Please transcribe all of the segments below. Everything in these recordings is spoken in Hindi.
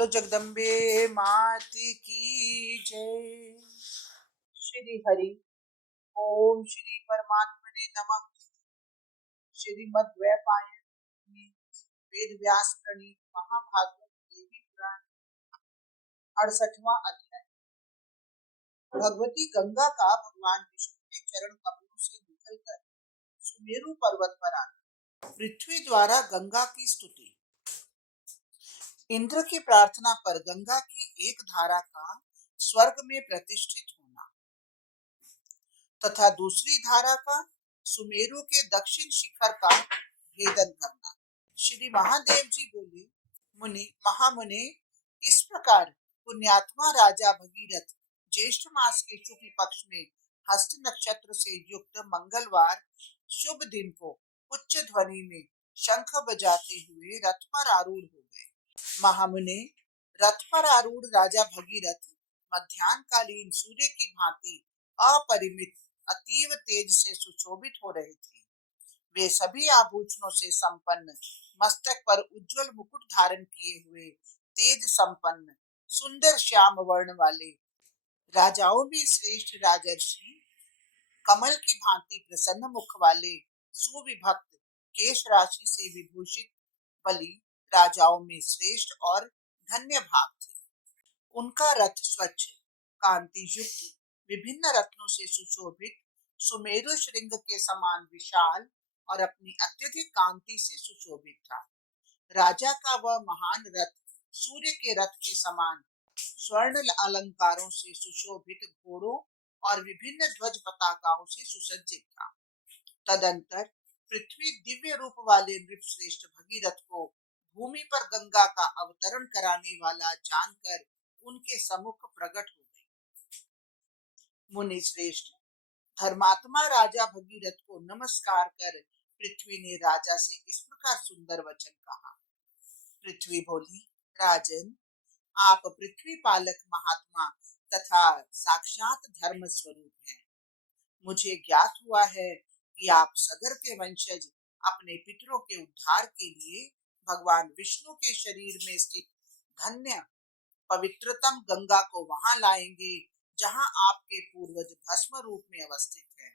बोलो जगदम्बे मात की जय। श्री हरि ओम श्री परमात्मने नमः। श्रीमद्वैपायन वेद व्यास प्रणीत महाभागवत देवी पुराण 68वां अध्याय। भगवती गंगा का भगवान विष्णु के चरण कमलों से निकलकर सुमेरु पर्वत पर आना। पृथ्वी द्वारा गंगा की स्तुति। इंद्र की प्रार्थना पर गंगा की एक धारा का स्वर्ग में प्रतिष्ठित होना तथा दूसरी धारा का सुमेरु के दक्षिण शिखर का भेदन करना। श्री महादेव जी बोले, मुनि महामुने, इस प्रकार पुण्यात्मा राजा भगीरथ ज्येष्ठ मास के शुक्ल पक्ष में हस्त नक्षत्र से युक्त मंगलवार शुभ दिन को उच्च ध्वनि में शंख बजाते हुए रथ पर आरूढ़ हो गए। महामुने, रथ पर आरूढ़ राजा भगीरथ मध्याह्नकालीन सूर्य की भांति अपरिमित अतीव तेज से सुशोभित हो रहे थे। वे सभी आभूषणों से संपन्न, मस्तक पर उज्जवल मुकुट धारण किए हुए, तेज संपन्न, सुंदर श्याम वर्ण वाले, राजाओं में श्रेष्ठ राजर्षि, कमल की भांति प्रसन्न मुख वाले, सुविभक्त, केश राशि से विभूषित बलि राजाओं में श्रेष्ठ और धन्य भाग थे। उनका रथ स्वच्छ, कांति युक्त, विभिन्न रत्नों से सुशोभित, सुमेरु श्रृंग के समान विशाल और अपनी अत्यधिक कांति से सुशोभित था। राजा का वह महान रथ सूर्य के रथ के समान स्वर्ण अलंकारों से सुशोभित घोड़ों और विभिन्न ध्वज पताकाओं से सुसज्जित था। तदंतर पृथ्वी दिव्य रूप वाले नृपश्रेष्ठ भगीरथ को भूमि पर गंगा का अवतरण कराने वाला जानकर उनके सम्मुख प्रकट हो गए। मुनि श्रेष्ठ, धर्मात्मा राजा भगीरथ को नमस्कार कर पृथ्वी ने राजा से इस प्रकार सुंदर वचन कहा। पृथ्वी बोली, राजन, आप पृथ्वी पालक महात्मा तथा साक्षात धर्म स्वरूप हैं। मुझे ज्ञात हुआ है कि आप सगर के वंशज अपने पितरों के उद्धार के लिए भगवान विष्णु के शरीर में स्थित धन्य पवित्रतम गंगा को वहां लाएंगे जहां आपके पूर्वज भस्म रूप में अवस्थित हैं।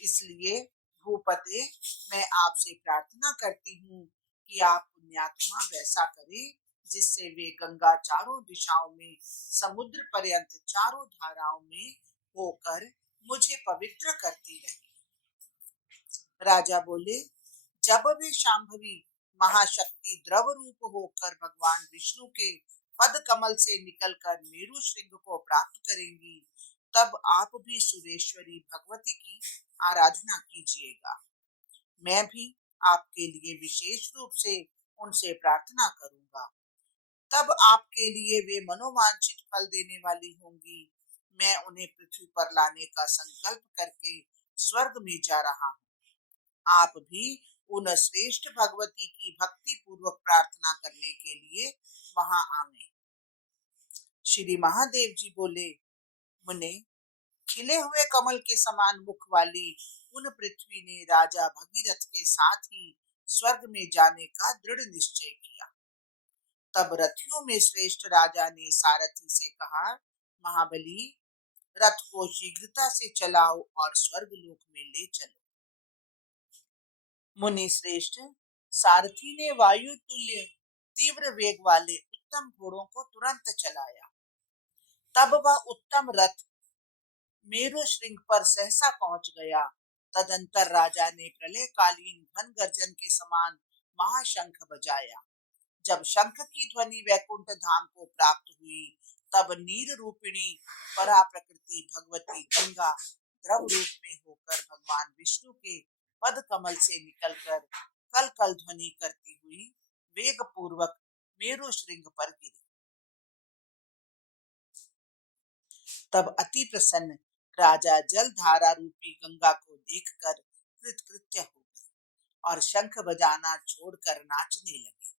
इसलिए भूपते, मैं आपसे प्रार्थना करती हूँ कि आप पुण्यात्मा वैसा करें जिससे वे गंगा चारों दिशाओं में समुद्र पर्यंत चारों धाराओं में होकर मुझे पवित्र करती रहे। राजा बोले, जब वे शांभवी महाशक्ति द्रव रूप होकर भगवान विष्णु के पद कमल से निकलकर मेरु श्रृंग को प्राप्त करेंगी, तब आप भी सुरेश्वरी भगवती की आराधना कीजिएगा। मैं भी आपके लिए विशेष रूप से उनसे प्रार्थना करूंगा। तब आपके लिए वे मनोवांछित फल देने वाली होंगी। मैं उन्हें पृथ्वी पर लाने का संकल्प करके स्वर्ग में जा रहा हूँ। आप भी उन श्रेष्ठ भगवती की भक्ति पूर्वक प्रार्थना करने के लिए वहां आवे। श्री महादेव जी बोले, मुने, खिले हुए कमल के समान मुख वाली उन पृथ्वी ने राजा भगीरथ के साथ ही स्वर्ग में जाने का दृढ़ निश्चय किया। तब रथियों में श्रेष्ठ राजा ने सारथी से कहा, महाबली, रथ को शीघ्रता से चलाओ और स्वर्ग लोक में ले चलो। मुनि श्रेष्ठ, सारथी ने वायु तुल्य तीव्र वेग वाले उत्तम घोड़ों को तुरंत चलाया। तब वह उत्तम रथ मेरु श्रृंग पर सहसा पहुंच गया। तदंतर राजा ने प्रलयकालीन घन गर्जन के समान महाशंख बजाया। जब शंख की ध्वनि वैकुंठ धाम को प्राप्त हुई, तब नीर रूपिणी परा प्रकृति भगवती गंगा द्रव रूप में होकर भगवान विष्णु के पद कमल से निकलकर कल कल ध्वनि करती हुई वेग पूर्वक मेरु श्रृंग पर गिरी। तब अति प्रसन्न राजा जल धारा रूपी गंगा को देखकर कृतकृत्य हो गए और शंख बजाना छोड़कर नाचने लगे।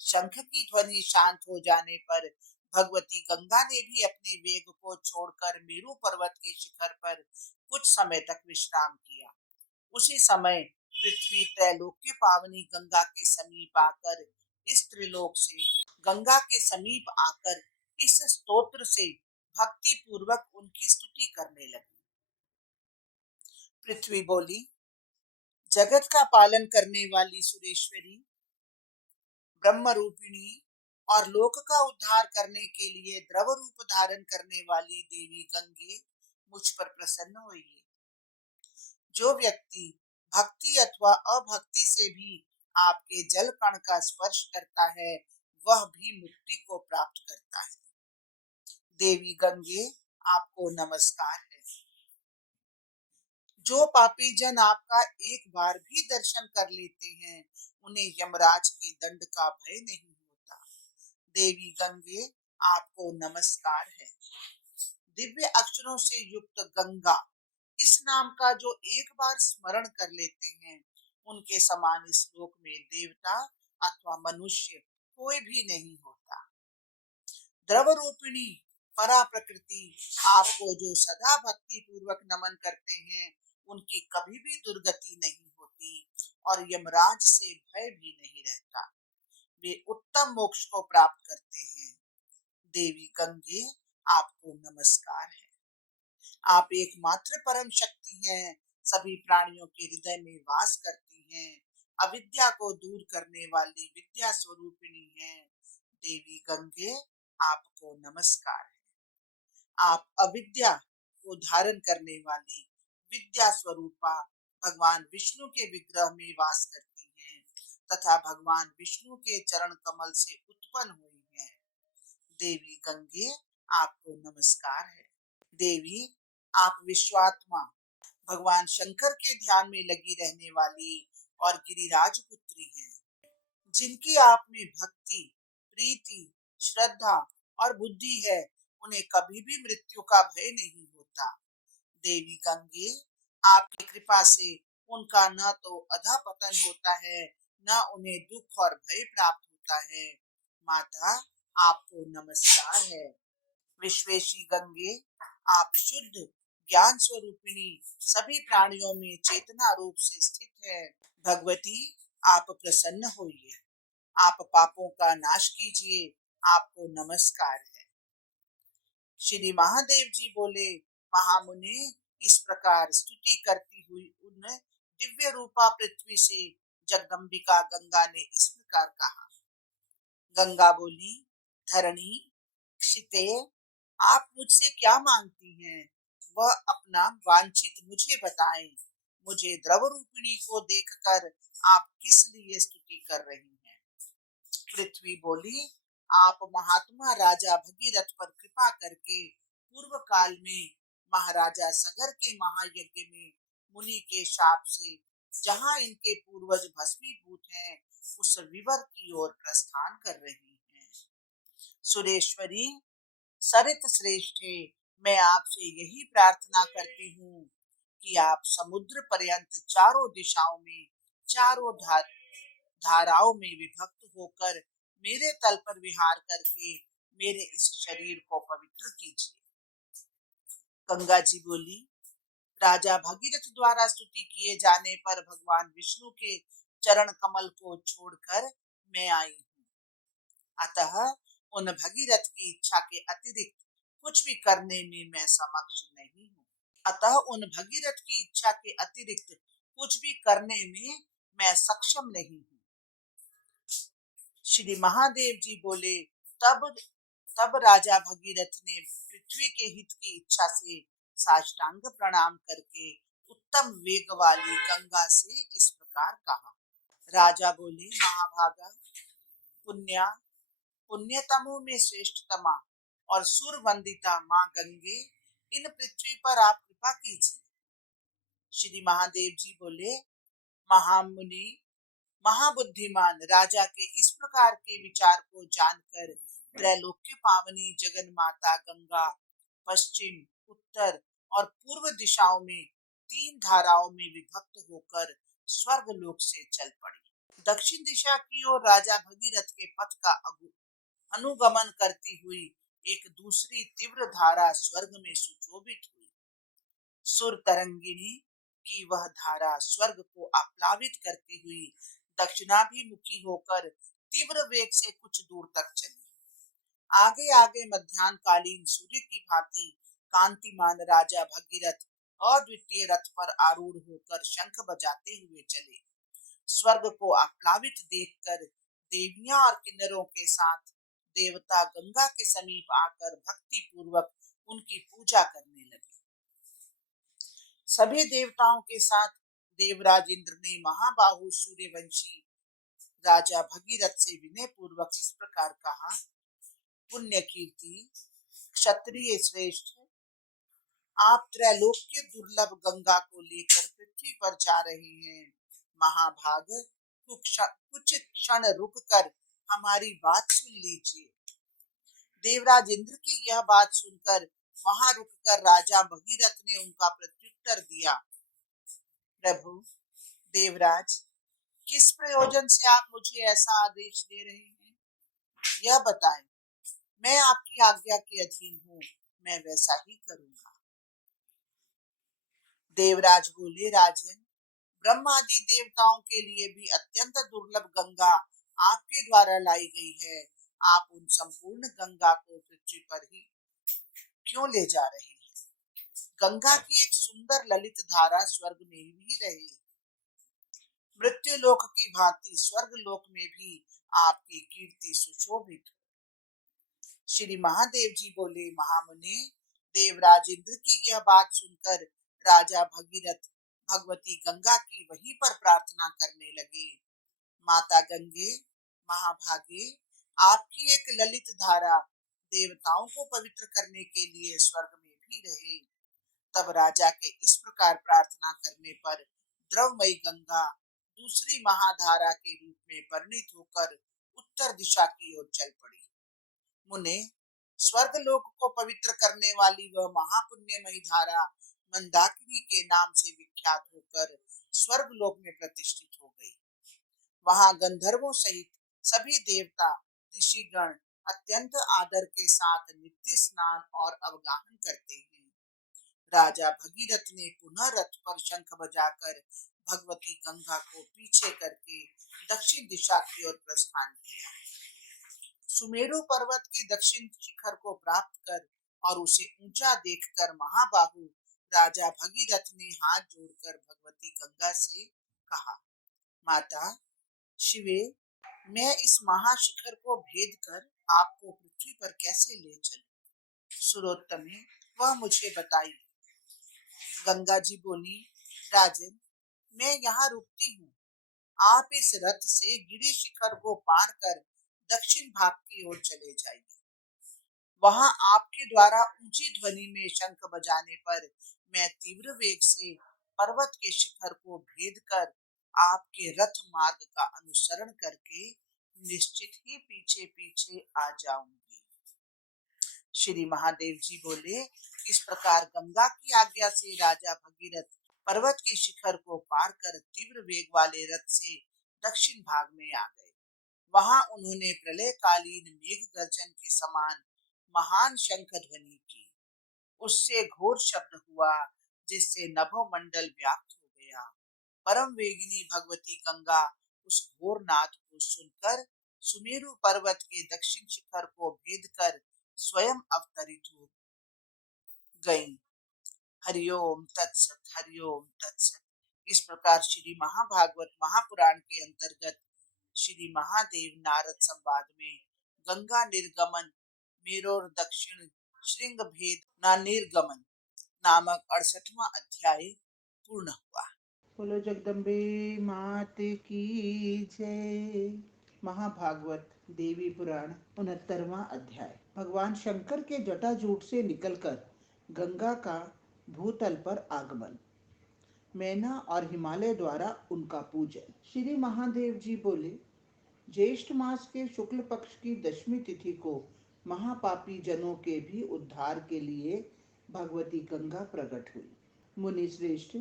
शंख की ध्वनि शांत हो जाने पर भगवती गंगा ने भी अपने वेग को छोड़कर मेरु पर्वत के शिखर पर कुछ समय तक विश्राम किया। उसी समय पृथ्वी त्रैलोक्य पावनी गंगा के समीप आकर इस त्रिलोक से गंगा के समीप आकर इस स्तोत्र से भक्ति पूर्वक उनकी स्तुति करने लगी। पृथ्वी बोली, जगत का पालन करने वाली सुरेश्वरी, ब्रह्म रूपिणी और लोक का उद्धार करने के लिए द्रव रूप धारण करने वाली देवी गंगे, मुझ पर प्रसन्न होइए। जो व्यक्ति भक्ति अथवा अभक्ति से भी आपके जल कण का स्पर्श करता है, वह भी मुक्ति को प्राप्त करता है। देवी गंगे, आपको नमस्कार है। जो पापी जन आपका एक बार भी दर्शन कर लेते हैं, उन्हें यमराज के दंड का भय नहीं होता। देवी गंगे, आपको नमस्कार है। दिव्य अक्षरों से युक्त गंगा, इस नाम का जो एक बार स्मरण कर लेते हैं, उनके समान इस लोक में देवता अथवा मनुष्य कोई भी नहीं होता। द्रव रूपिणी परा प्रकृति, आपको जो सदा भक्ति पूर्वक नमन करते हैं, उनकी कभी भी दुर्गति नहीं होती और यमराज से भय भी नहीं रहता। वे उत्तम मोक्ष को प्राप्त करते हैं। देवी गंगे, आपको नमस्कार है। आप एकमात्र परम शक्ति हैं, सभी प्राणियों के हृदय में वास करती हैं, अविद्या को दूर करने वाली विद्या स्वरूपिणी हैं। देवी गंगे, आपको नमस्कार है। आप अविद्या को धारण करने वाली विद्या स्वरूपा भगवान विष्णु के विग्रह में वास करती हैं तथा भगवान विष्णु के चरण कमल से उत्पन्न हुई हैं। देवी गंगे, आपको नमस्कार है। देवी, आप विश्वात्मा भगवान शंकर के ध्यान में लगी रहने वाली और गिरिराज पुत्री हैं। जिनकी आप में भक्ति, प्रीति, श्रद्धा और बुद्धि है, उन्हें कभी भी मृत्यु का भय नहीं होता। देवी गंगे, आपकी कृपा से उनका न तो अधःपतन होता है, न उन्हें दुख और भय प्राप्त होता है। माता, आपको नमस्कार है। विश्वेशी गंगे, आप शुद्ध ज्ञान स्वरूपिणी सभी प्राणियों में चेतना रूप से स्थित है। भगवती, आप प्रसन्न होइए। आप पापों का नाश कीजिए। आपको नमस्कार है। श्री महादेव जी बोले, महामुने, इस प्रकार स्तुति करती हुई उन दिव्य रूपा पृथ्वी से जगदम्बिका गंगा ने इस प्रकार कहा। गंगा बोली, धरणी, क्षिते, आप मुझसे क्या मांगती हैं? वह अपना वांछित मुझे बताएं। मुझे द्रव रूपिणी को देखकर आप किस लिए स्तुति कर रही हैं? पृथ्वी बोली, आप महात्मा राजा भगीरथ पर कृपा करके पूर्व काल में महाराजा सगर के महायज्ञ में मुनि के शाप से जहां इनके पूर्वज भस्मीभूत हैं, उस विवर की ओर प्रस्थान कर रही हैं। सुरेश्वरी, सरित श्रेष्ठे, मैं आपसे यही प्रार्थना करती हूँ कि आप समुद्र पर्यंत चारों दिशाओं में चारों धाराओं में विभक्त होकर मेरे तल पर विहार करके मेरे इस शरीर को पवित्र कीजिए। गंगा जी बोली, राजा भगीरथ द्वारा स्तुति किए जाने पर भगवान विष्णु के चरण कमल को छोड़कर मैं आई हूँ। अतः उन भगीरथ की इच्छा के अतिरिक्त कुछ भी करने में मैं समक्ष नहीं हूँ। अतः उन भगीरथ की इच्छा के अतिरिक्त कुछ भी करने में मैं सक्षम नहीं हूँ। श्री महादेव जी बोले, तब तब राजा भगीरथ ने पृथ्वी के हित की इच्छा से साष्टांग प्रणाम करके उत्तम वेग वाली गंगा से इस प्रकार कहा। राजा बोले, महाभागा, पुण्या, पुण्यतमों में श्रेष्ठतमा और सुर वंदिता माँ गंगे, इन पृथ्वी पर आप कृपा कीजिए। श्री महादेव जी बोले, महामुनि, महाबुद्धिमान राजा के इस प्रकार के विचार को जानकर त्रैलोक्य पावनी जगन माता गंगा पश्चिम, उत्तर और पूर्व दिशाओं में 3 धाराओं में विभक्त होकर स्वर्ग लोक से चल पड़ी। दक्षिण दिशा की ओर राजा भगीरथ के पथ का अनुगमन करती हुई एक दूसरी तीव्र धारा स्वर्ग में सुशोभित हुई। सुर तरंगिणी की वह धारा स्वर्ग को आप्लावित करती हुई दक्षिणाभिमुखी होकर तीव्र वेग से कुछ दूर तक चली। आगे आगे मध्याह्नकालीन सूर्य की भांति कांतिमान राजा भगीरथ अद्वितीय रथ पर आरूढ़ होकर शंख बजाते हुए चले। स्वर्ग को आप्लावित देखकर देवियां और किन्नरों के साथ देवता गंगा के समीप आकर भक्ति पूर्वक उनकी पूजा करने लगे। सभी देवताओं के साथ देवराज इंद्र ने महाबाहु सूर्यवंशी राजा भगीरथ से विनय पूर्वक इस प्रकार कहा, पुण्य कीर्ति क्षत्रिय श्रेष्ठ, आप त्रैलोक्य दुर्लभ गंगा को लेकर पृथ्वी पर जा रहे हैं। महाभाग, कुछ क्षण रुककर हमारी बात सुन लीजिए। देवराज इंद्र की यह बात सुनकर वहां रुककर राजा भगीरथ ने उनका प्रत्युत्तर दिया, प्रभु देवराज, किस प्रयोजन से आप मुझे ऐसा आदेश दे रहे हैं, यह बताएं। मैं आपकी आज्ञा के अधीन हूँ, मैं वैसा ही करूंगा। देवराज बोले, राजन, ब्रह्मादि देवताओं के लिए भी अत्यंत दुर्लभ गंगा आपके द्वारा लाई गई है। आप उन संपूर्ण गंगा को पृथ्वी पर ही क्यों ले जा रहे हैं? गंगा की एक सुंदर ललित धारा स्वर्ग में भी रहे। मृत्यु लोक की भांति स्वर्ग लोक में भी आपकी कीर्ति सुशोभित हो। श्री महादेव जी बोले, महामुने, देवराज इंद्र की यह बात सुनकर राजा भगीरथ भगवती गंगा की वहीं पर प्रार्थना करने लगे। माता गंगे, महाभागे, आपकी एक ललित धारा देवताओं को पवित्र करने के लिए स्वर्ग में भी रहे। तब राजा के इस प्रकार प्रार्थना करने पर द्रवमयी गंगा दूसरी महाधारा के रूप में परिणित होकर उत्तर दिशा की ओर चल पड़ी। मुने, स्वर्ग लोक को पवित्र करने वाली वह महापुण्यमयी धारा मंदाकिनी के नाम से विख्यात होकर स्वर्ग लोक में प्रतिष्ठित हो गई। वहां गंधर्वों सहित सभी देवता ऋषिगण अत्यंत आदर के साथ नित्य स्नान और अवगाहन करते हैं। राजा भगीरथ ने पुनः रथ पर शंख बजाकर भगवती गंगा को पीछे करके दक्षिण दिशा की ओर प्रस्थान किया। सुमेरु पर्वत के दक्षिण शिखर को प्राप्त कर और उसे ऊंचा देखकर महाबाहु राजा भगीरथ ने हाथ जोड़कर भगवती गंगा से कहा, माता शिवे, मैं इस महाशिखर को भेद कर आपको पृथ्वी पर कैसे ले चलूं? सुरोत्तमे, वह मुझे बताइए। गंगा जी बोली, राजन, मैं यहाँ रुकती हूँ। आप इस रथ से गिरि शिखर को पार कर दक्षिण भाग की ओर चले जाइए। वहां आपके द्वारा ऊंची ध्वनि में शंख बजाने पर मैं तीव्र वेग से पर्वत के शिखर को भेद कर आपके रथ मार्ग का अनुसरण करके निश्चित ही पीछे पीछे आ जाऊंगी। श्री महादेव जी बोले, इस प्रकार गंगा की आज्ञा से राजा भगीरथ पर्वत के शिखर को पार कर तीव्र वेग वाले रथ से दक्षिण भाग में आ गए। वहां उन्होंने प्रलयकालीन मेघ गर्जन के समान महान शंख ध्वनि की। उससे घोर शब्द हुआ, जिससे नभो मंडल व्याप्त हो गया। परम वेगिनी भगवती गंगा उस घोर नाद को सुनकर सुमेरु पर्वत के दक्षिण शिखर को भेद कर स्वयं अवतरित हो गईं। हरिओम तत्सत, हरिओम तत्सत। इस प्रकार श्री महाभागवत महापुराण के अंतर्गत श्री महादेव नारद संवाद में गंगा निर्गमन मेरोर दक्षिण श्रृंग भेद ना निर्गमन नामक 68वां अध्याय पूर्ण हुआ। बोलो जगदम्बे मात की जय। महाभागवत देवी पुराण 69वां अध्याय। भगवान शंकर के जटाजूट से निकलकर गंगा का भूतल पर आगमन, मैना और हिमालय द्वारा उनका पूजन। श्री महादेव जी बोले, ज्येष्ठ मास के शुक्ल पक्ष की दशमी तिथि को महापापी जनों के भी उद्धार के लिए भगवती गंगा प्रकट हुई। मुनि श्रेष्ठ,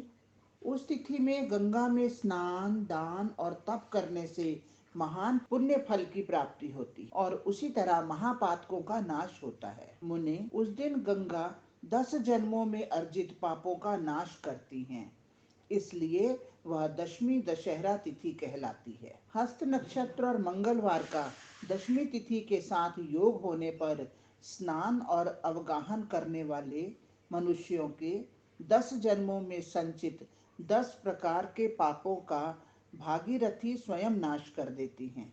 उस तिथि में गंगा में स्नान, दान और तप करने से महान पुण्य फल की प्राप्ति होती और उसी तरह महापातकों का नाश होता है। मुने, उस दिन गंगा 10 जन्मों में अर्जित पापों का नाश करती हैं। इसलिए वह दशमी दशहरा तिथि कहलाती है। हस्त नक्षत्र और मंगलवार का दशमी तिथि के साथ योग होने पर स्नान और अवगाहन करने वाले मनुष्यों के 10 जन्मों में संचित 10 प्रकार के पापों का भागीरथी स्वयं नाश कर देती हैं।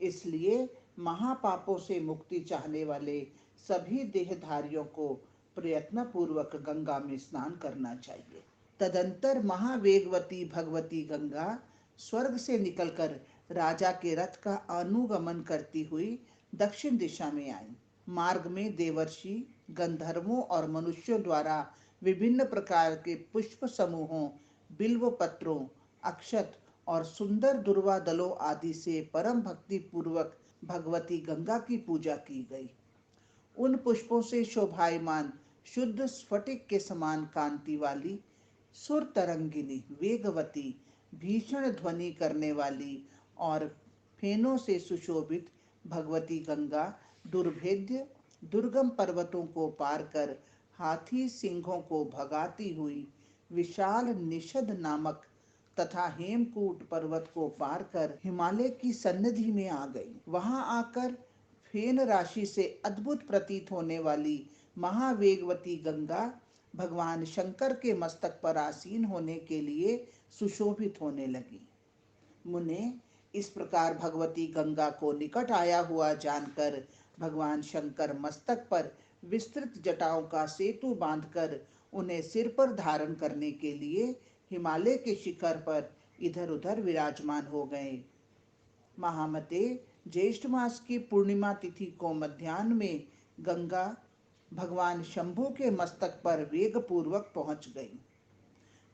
इसलिए महापापों से मुक्ति चाहने वाले सभी देहधारियों को प्रयत्न पूर्वक गंगा में स्नान करना चाहिए। तदंतर महावेगवती भगवती गंगा स्वर्ग से निकलकर राजा के रथ का अनुगमन करती हुई दक्षिण दिशा में आई। मार्ग में देवर्षि, गंधर्वों और मनुष्यों द्वारा विभिन्न प्रकार के पुष्प समूहों, बिल्व पत्रों, अक्षत और सुंदर दुर्वा दलों आदि से परम भक्ति पूर्वक भगवती गंगा की पूजा की गई। उन पुष्पों से शोभायमान शुद्ध स्फटिक के समान कांति वाली सुर तरंगिनी, वेगवती, भीषण ध्वनि करने वाली और फेनों से सुशोभित भगवती गंगा दुर्भेद्य दुर्गम पर्वतों को पार कर हाथी सिंहों को भगाती हुई विशाल निषद नामक तथा हेमकूट पर्वत को पार कर हिमालय की सन्निधि में आ गई। वहां आकर फेन राशि से अद्भुत प्रतीत होने वाली महावेगवती गंगा भगवान शंकर के मस्तक पर आसीन होने के लिए सुशोभित होने लगी। मुने, इस प्रकार भगवती गंगा को निकट आया हुआ जानकर भगवान शंकर मस्तक पर विस्तृत जटाओं का सेतु बांधकर उन्हें सिर पर धारण करने के लिए हिमालय के शिखर पर इधर उधर विराजमान हो गए। महामते, ज्येष्ठ मास की पूर्णिमा तिथि को मध्याह्न में गंगा भगवान शंभु के मस्तक पर वेग पूर्वक पहुंच गई।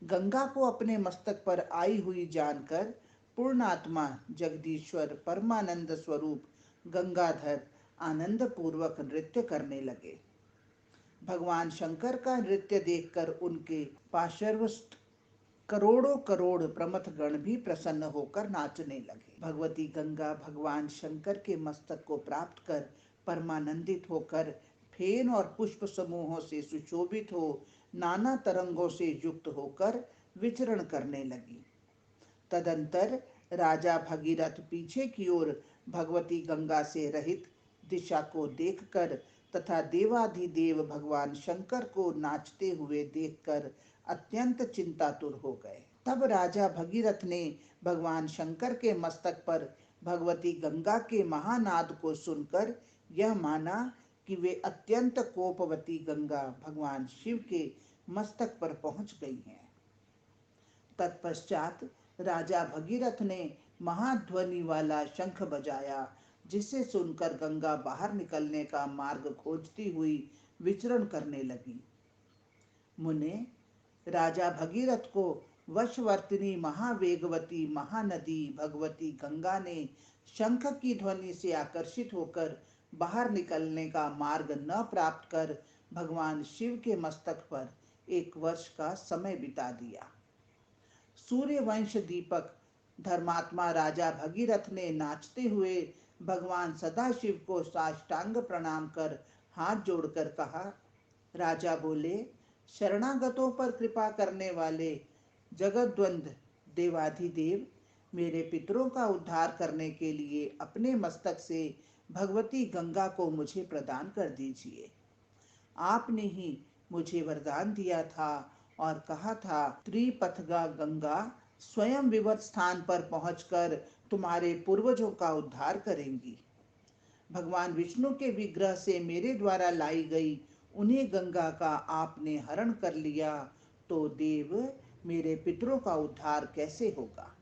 गंगा को अपने मस्तक पर आई हुई जानकर पूर्णात्मा जगदीश्वर परमानंद स्वरूप गंगाधर आनंद पूर्वक नृत्य करने लगे। भगवान शंकर का नृत्य देखकर उनके पार्श्वस्थ करोड़ों करोड़ प्रमथ गण भी प्रसन्न होकर नाचने लगे। भगवती गंगा भगवान शंकर के मस्तक को प्राप्त कर परमानंदित होकर फेन और पुष्प समूहों से सुशोभित हो नाना तरंगों से युक्त होकर विचरण करने लगी। तदंतर राजा भगीरथ पीछे की ओर भगवती गंगा से रहित दिशा को देखकर तथा देवाधिदेव भगवान शंकर को नाचते हुए देखकर अत्यंत चिंतातुर हो गए। तब राजा भगीरथ ने भगवान शंकर के मस्तक पर भगवती गंगा के महानाद को सुनकर यह माना कि वे अत्यंत कोपवती गंगा भगवान शिव के मस्तक पर पहुंच गई हैं। तत्पश्चात राजा भगीरथ ने महाध्वनि वाला शंख बजाया, जिसे सुनकर गंगा बाहर निकलने का मार्ग खोजती हुई विचरण करने लगी। मुने, राजा भगीरथ को वशवर्तिनी महावेगवती महानदी भगवती गंगा ने शंख की ध्वनि से आकर्षित होकर बाहर निकलने का मार्ग न प्राप्त कर भगवान शिव के मस्तक पर 1 वर्ष का समय बिता दिया। सूर्य वंश दीपक धर्मात्मा राजा भगीरथ ने नाचते हुए भगवान सदाशिव को साष्टांग प्रणाम कर हाथ जोड़कर कहा। राजा बोले, शरणागतों पर कृपा करने वाले जगद्वंद देवाधिदेव, मेरे पितरों का उद्धार करने के लिए अपने मस्तक से भगवती गंगा को मुझे प्रदान कर दीजिए। आपने ही मुझे वरदान दिया था और कहा था, त्रिपथगा गंगा स्वयं विवत स्थान पर पहुंचकर तुम्हारे पूर्वजों का उद्धार करेंगी। भगवान विष्णु के विग्रह से मेरे द्वारा लाई गई उन्हीं गंगा का आपने हरण कर लिया तो देव, मेरे पितरों का उद्धार कैसे होगा?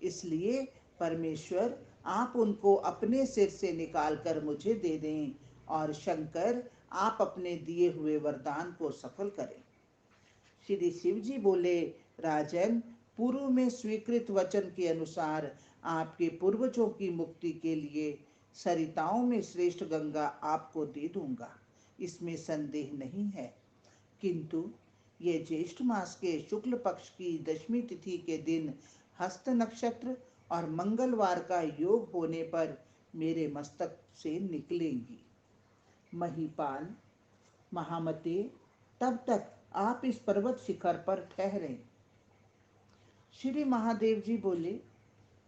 इसलिए परमेश्वर, आप उनको अपने सिर से निकालकर मुझे दे दें और शंकर, आप अपने दिए हुए वरदान को सफल करें। श्री शिव जी बोले, राजन, पूर्व में स्वीकृत वचन के अनुसार आपके पूर्वजों की मुक्ति के लिए सरिताओं में श्रेष्ठ गंगा आपको दे दूंगा, इसमें संदेह नहीं है। किंतु ये ज्येष्ठ मास के शुक्ल पक्ष की दशमी तिथि के दिन हस्त नक्षत्र और मंगलवार का योग होने पर मेरे मस्तक से निकलेंगी। महीपाल, महामते, तब तक आप इस पर्वत शिखर पर ठहरें। श्री महादेव जी बोले,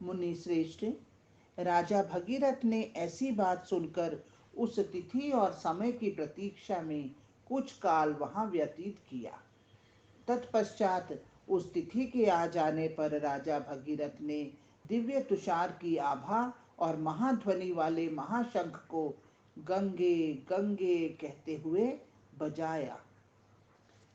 मुनि श्रेष्ठ, राजा भगीरथ ने ऐसी बात सुनकर उस तिथि और समय की प्रतीक्षा में कुछ काल वहां व्यतीत किया। तत्पश्चात उस तिथि के आ जाने पर राजा भगीरथ ने दिव्य तुषार की आभा और महाध्वनि वाले महाशंख को गंगे गंगे कहते हुए बजाया।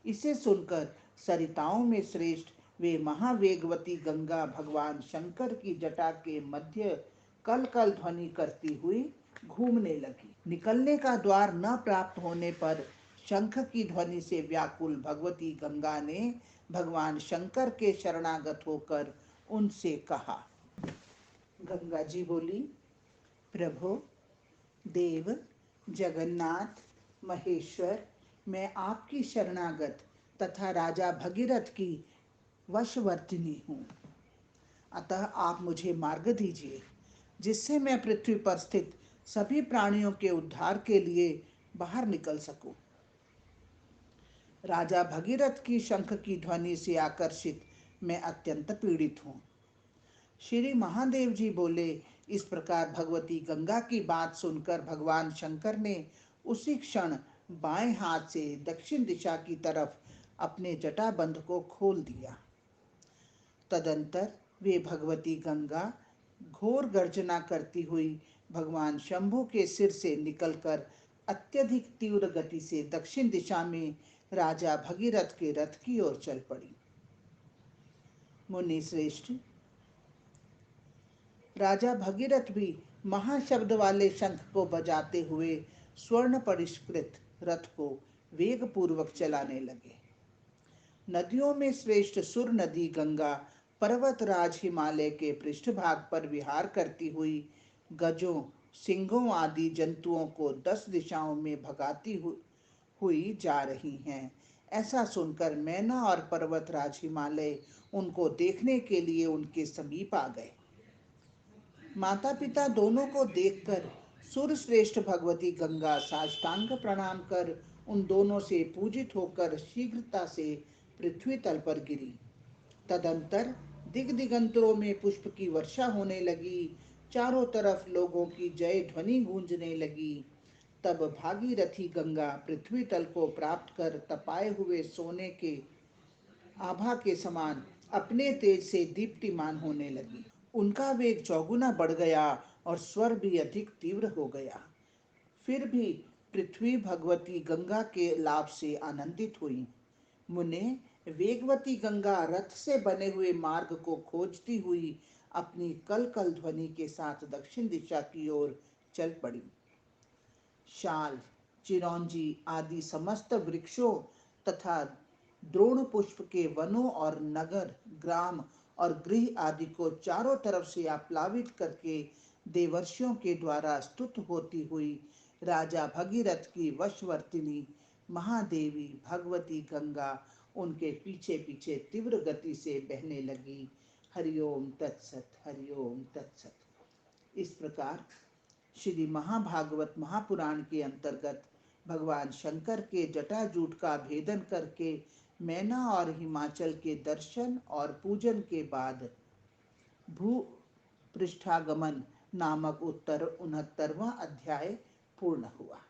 इसे सुनकर सरिताओं में श्रेष्ठ वे महावेगवती गंगा भगवान शंकर की जटा के मध्य कल कल ध्वनि करती हुई घूमने लगी। निकलने का द्वार न प्राप्त होने पर शंख की ध्वनि से व्याकुल भगवती गंगा ने भगवान शंकर के शरणागत होकर उनसे कहा। गंगा जी बोली, प्रभु, देव, जगन्नाथ, महेश्वर, मैं आपकी शरणागत तथा राजा भगीरथ की वशवर्तिनी हूँ। अतः आप मुझे मार्ग दीजिए, जिससे मैं पृथ्वी पर स्थित सभी प्राणियों के उद्धार के लिए बाहर निकल सकूं। राजा भगीरथ की शंख की ध्वनि से आकर्षित मैं अत्यंत पीड़ित हूँ। श्री महादेव जी बोले, इस प्रकार भगवती गंगा की बात सुनकर भगवान शंकर ने उसी क्षण बाएं हाथ से दक्षिण दिशा की तरफ अपने जटाबंध को खोल दिया। तदंतर वे भगवती गंगा घोर गर्जना करती हुई भगवान शंभु के सिर से निकलकर अत्यधिक तीव्र गति से दक्षिण दिशा में राजा भगीरथ के रथ की ओर चल पड़ी। मुनि श्रेष्ठ, राजा भगीरथ भी महाशब्द वाले शंख को बजाते हुए स्वर्ण परिष्कृत रथ को वेग पूर्वक चलाने लगे। नदियों में श्रेष्ठ सुर नदी गंगा पर्वतराज हिमालय के पृष्ठभाग पर विहार करती हुई गजों, सिंहों आदि जंतुओं को 10 दिशाओं में भगाती हुई जा रही हैं। ऐसा सुनकर मैना और पर्वतराज हिमालय उनको देखने के लिए उनके समीप आ गए। माता पिता दोनों को देखकर सुरश्रेष्ठ भगवती गंगा साष्टांग प्रणाम कर उन दोनों से पूजित होकर शीघ्रता से पृथ्वी तल पर गिरी। तदंतर दिग दिगंतरों में पुष्प की वर्षा होने लगी। चारों तरफ लोगों की जय ध्वनि गूंजने लगी। तब भागीरथी गंगा पृथ्वी तल को प्राप्त कर तपाए हुए सोने के आभा के समान अपने तेज से दीप्तिमान होने लगी। उनका वेग चौगुना बढ़ गया और स्वर भी अधिक तीव्र हो गया। फिर भी पृथ्वी भगवती गंगा के लाभ से आनंदित हुई। मुने, वेगवती गंगा रथ से बने हुए मार्ग को खोजती हुई अपनी कल कल ध्वनि के साथ दक्षिण दिशा की ओर चल पड़ी। शाल, चिरौंजी आदि समस्त वृक्षों तथा द्रोण पुष्प के वनों और नगर, ग्राम और गृह आदि को चारों तरफ से आप्लावित करके देवर्षियों के द्वारा स्तुत होती हुई राजा भगीरथ की वशवर्तिनी महादेवी भगवती गंगा उनके पीछे पीछे तीव्र गति से बहने लगी। हरिओम तत्सत, हरिओम तत्सत। इस प्रकार श्री महाभागवत महापुराण के अंतर्गत भगवान शंकर के जटाजूट का भेदन करके मैना और हिमाचल के दर्शन और पूजन के बाद भू पृष्ठागमन नामक उत्तर 69वां अध्याय पूर्ण हुआ।